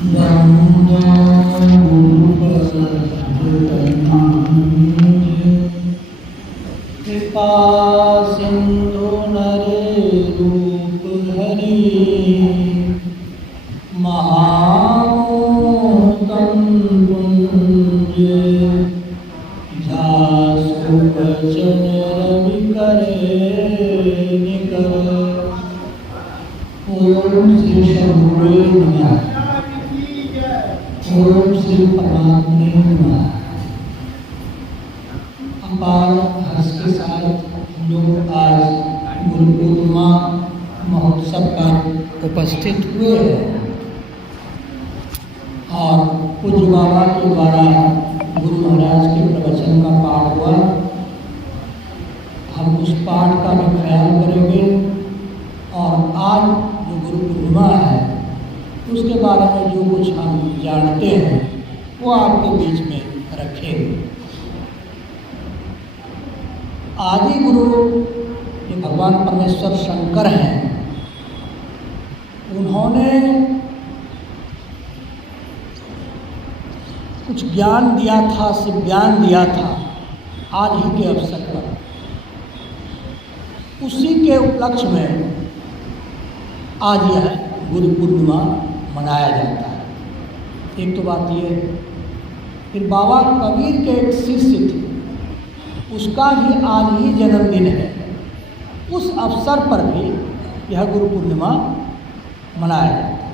कृपा सिंधु नरेरूप हरि महामोहतम कुंज झासु वचन रवि करे निकर। ओम श्री शंभुवे नमः। ओम श्री परमात्मे नमः। अपार हर्ष के साथ हम लोग आज गुरु पूर्णिमा महोत्सव पर उपस्थित हुए हैं और पूज्य बाबा के द्वारा गुरु महाराज के प्रवचन का पाठ हुआ। हम उस पाठ का भी ख्याल करेंगे और आज जो गुरु पूर्णिमा है उसके बारे में जो कुछ हम जानते हैं वो आपके बीच में रखेंगे। आदि गुरु जो भगवान परमेश्वर शंकर हैं, उन्होंने कुछ ज्ञान दिया था, शिव ज्ञान दिया था आज ही के अवसर पर। उसी के उपलक्ष्य में आज यह गुरु पूर्णिमा मनाया जाता है। एक तो बात ये, फिर बाबा कबीर के एक शिष्य थे, उसका भी आज ही जन्मदिन है। उस अवसर पर भी यह गुरु पूर्णिमा मनाया जाता है।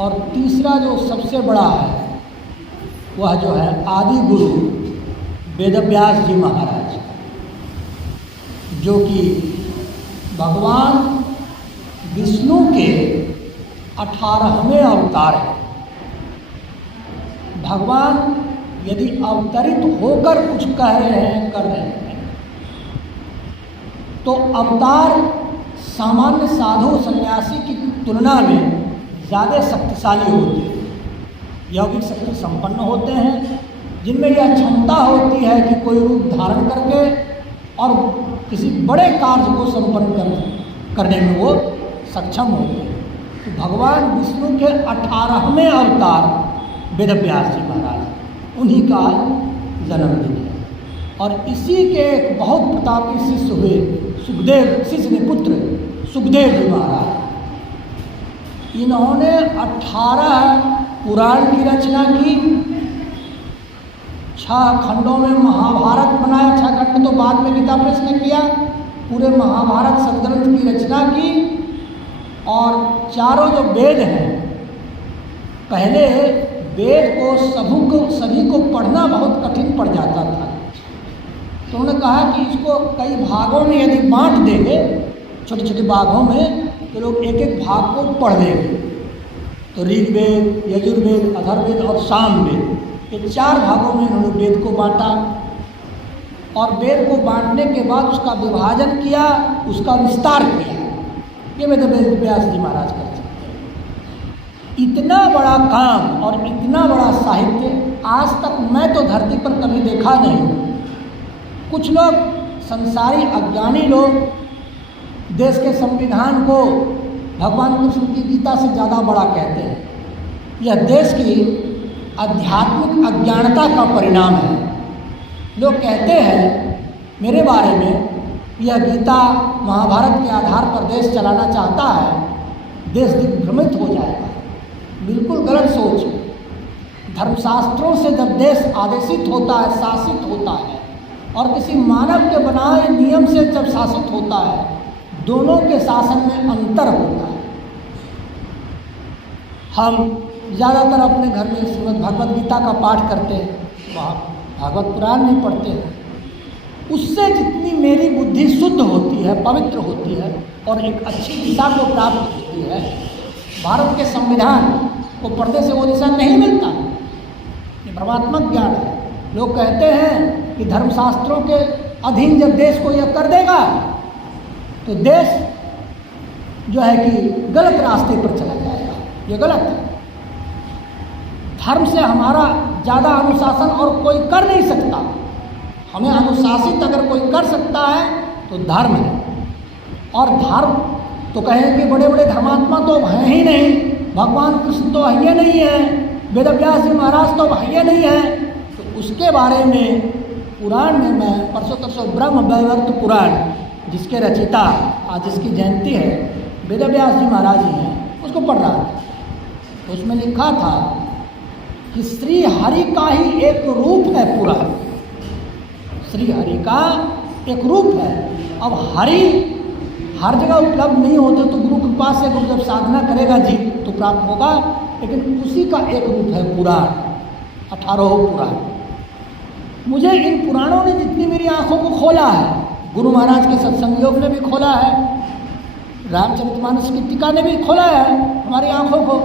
और तीसरा जो सबसे बड़ा है वह जो है आदि गुरु वेदव्यास जी महाराज, जो कि भगवान विष्णु के 18वें अवतार हैं। भगवान यदि अवतरित होकर कुछ कह रहे हैं, कर रहे हैं, तो अवतार सामान्य साधु सन्यासी की तुलना में ज़्यादा शक्तिशाली होते हैं, यौगिक शक्ति संपन्न होते हैं, जिनमें यह क्षमता होती है कि कोई रूप धारण करके और किसी बड़े कार्य को संपन्न करने में वो सक्षम होते हैं। तो भगवान विष्णु के 18वें अवतार वेदव्यास जी महाराज, उन्हीं का जन्मदिन है। और इसी के एक बहुत प्रतापी शिष्य हुए सुखदेव, शिष्य के पुत्र सुखदेव जी महाराज। इन्होंने 18 पुराण की रचना की, 6 खंडों में महाभारत बनाया। 6 खंड तो बाद में गीता प्रेस ने किया। पूरे महाभारत सदग्रंथ की रचना की। और चारों जो वेद हैं, पहले वेद को सभी को पढ़ना बहुत कठिन पड़ जाता था, तो उन्होंने कहा कि इसको कई भागों में यदि बांट देंगे, छोटे छोटे भागों में, तो लोग एक एक भाग को पढ़ लेंगे। तो ऋग्वेद, यजुर्वेद, अथर्ववेद और सामवेद, ये 4 भागों में उन्होंने वेद को बांटा। और वेद को बांटने के बाद उसका विभाजन किया, उसका विस्तार किया। ये वेदव्यास जी महाराज कर सकते हैं। इतना बड़ा काम और इतना बड़ा साहित्य आज तक मैं तो धरती पर कभी देखा नहीं। कुछ लोग, संसारी अज्ञानी लोग, देश के संविधान को भगवान कृष्ण की गीता से ज़्यादा बड़ा कहते हैं। यह देश की आध्यात्मिक अज्ञानता का परिणाम है। लोग कहते हैं मेरे बारे में, यह गीता महाभारत के आधार पर देश चलाना चाहता है, देश दिग्भ्रमित हो जाएगा। बिल्कुल गलत सोच है। धर्मशास्त्रों से जब देश आदेशित होता है, शासित होता है, और किसी मानव के बनाए नियम से जब शासित होता है, दोनों के शासन में अंतर होता है। हम ज़्यादातर अपने घर में श्रीमद् भगवद गीता का पाठ करते हैं, वहाँ भागवत पुराण नहीं पढ़ते हैं। उससे जितनी मेरी बुद्धि शुद्ध होती है, पवित्र होती है और एक अच्छी दिशा को प्राप्त होती है, भारत के संविधान को पढ़ने से वो दिशा नहीं मिलता। ये भ्रमात्मक ज्ञान है। लोग कहते हैं कि धर्मशास्त्रों के अधीन जब देश को यह कर देगा तो देश जो है कि गलत रास्ते पर चला जाएगा। ये गलत है। धर्म से हमारा ज़्यादा अनुशासन और कोई कर नहीं सकता। हमें अनुशासित अगर कोई कर सकता है तो धर्म है। और धर्म तो कहें कि बड़े बड़े धर्मात्मा तो हैं ही नहीं, भगवान कृष्ण तो है नहीं है, वेद व्यास जी महाराज तो है नहीं है। तो उसके बारे में पुराण में मैं परसों ब्रह्म वैवर्त पुराण, जिसके रचिता आज जिसकी जयंती है वेद व्यास जी महाराज जी हैं, उसको पढ़ रहा था। तो उसमें लिखा था कि श्री हरि का ही एक रूप है पूरा, श्री हरि का एक रूप है। अब हरि हर जगह उपलब्ध नहीं होते, तो गुरु कृपा से गुरु जब साधना करेगा जी तो प्राप्त होगा, लेकिन उसी का एक रूप है पुराण, 18 पुराण। मुझे इन पुराणों ने जितनी मेरी आंखों को खोला है, गुरु महाराज के सत्संग योग ने भी खोला है, रामचरितमानस की टीका ने भी खोला है हमारी आंखों को,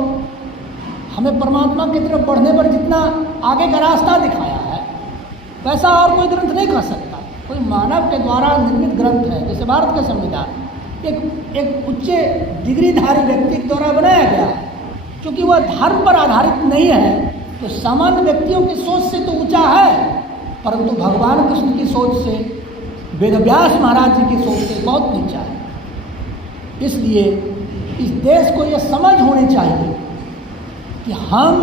हमें परमात्मा की तरफ बढ़ने पर जितना आगे का रास्ता दिखाया है वैसा और कोई ग्रंथ नहीं कर सकता। कोई मानव के द्वारा निर्मित ग्रंथ है, जैसे भारत का संविधान एक उच्च डिग्रीधारी व्यक्ति के द्वारा बनाया गया है, क्योंकि वह धर्म पर आधारित नहीं है, तो सामान्य व्यक्तियों की सोच से तो ऊंचा है, परंतु भगवान कृष्ण की सोच से, वेदव्यास महाराज जी की सोच से बहुत नीचा है। इसलिए इस देश को यह समझ होनी चाहिए कि हम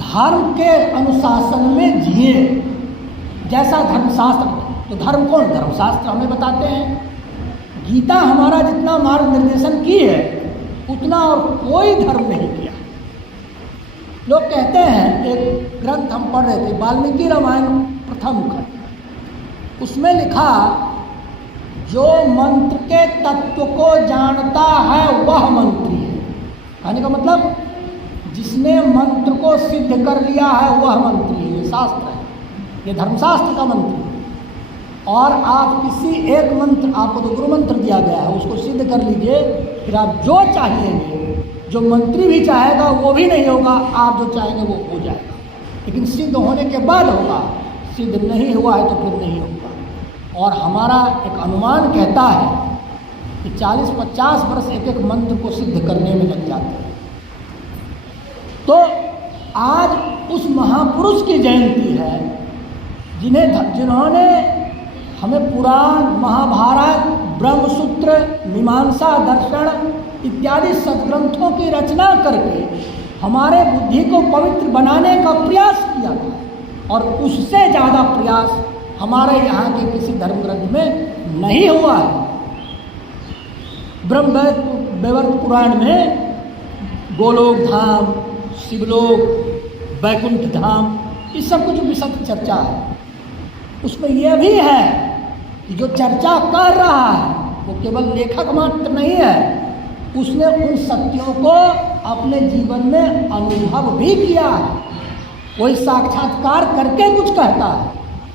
धर्म के अनुशासन में जिए, जैसा धर्मशास्त्र, तो धर्म कौन, धर्मशास्त्र हमें बताते हैं। गीता हमारा जितना मार्ग निर्देशन की है उतना और कोई धर्म नहीं किया। लोग कहते हैं, एक ग्रंथ हम पढ़ रहे थे, वाल्मीकि रामायण प्रथम खंड, उसमें लिखा जो मंत्र के तत्व को जानता है वह मंत्री है। कहने का मतलब जिसने मंत्र को सिद्ध कर लिया है वह मंत्री है। ये शास्त्र है, ये धर्मशास्त्र का मंत्र है। और आप किसी एक मंत्र, आपको तो गुरु मंत्र दिया गया है, उसको सिद्ध कर लीजिए, फिर आप जो चाहिएंगे, जो मंत्री भी चाहेगा वो भी नहीं होगा, आप जो चाहेंगे वो हो जाएगा, लेकिन सिद्ध होने के बाद होगा, सिद्ध नहीं हुआ है तो फिर नहीं होगा। और हमारा एक अनुमान कहता है कि 40-50 वर्ष एक एक मंत्र को सिद्ध करने में लग जाते हैं। तो आज उस महापुरुष की जयंती है जिन्होंने हमें पुराण, महाभारत, ब्रह्मसूत्र, मीमांसा, दर्शन इत्यादि सद्ग्रंथों की रचना करके हमारे बुद्धि को पवित्र बनाने का प्रयास किया था, और उससे ज़्यादा प्रयास हमारे यहाँ के किसी धर्म ग्रंथ में नहीं हुआ है। ब्रह्म वैवर्त पुराण में गोलोक धाम, शिवलोक, वैकुंठ धाम, इस सब कुछ विशद चर्चा है। उसमें यह भी है कि जो चर्चा कर रहा है वो केवल लेखक मात्र नहीं है, उसने उन सत्यों को अपने जीवन में अनुभव भी किया है, वही साक्षात्कार करके कुछ कहता है।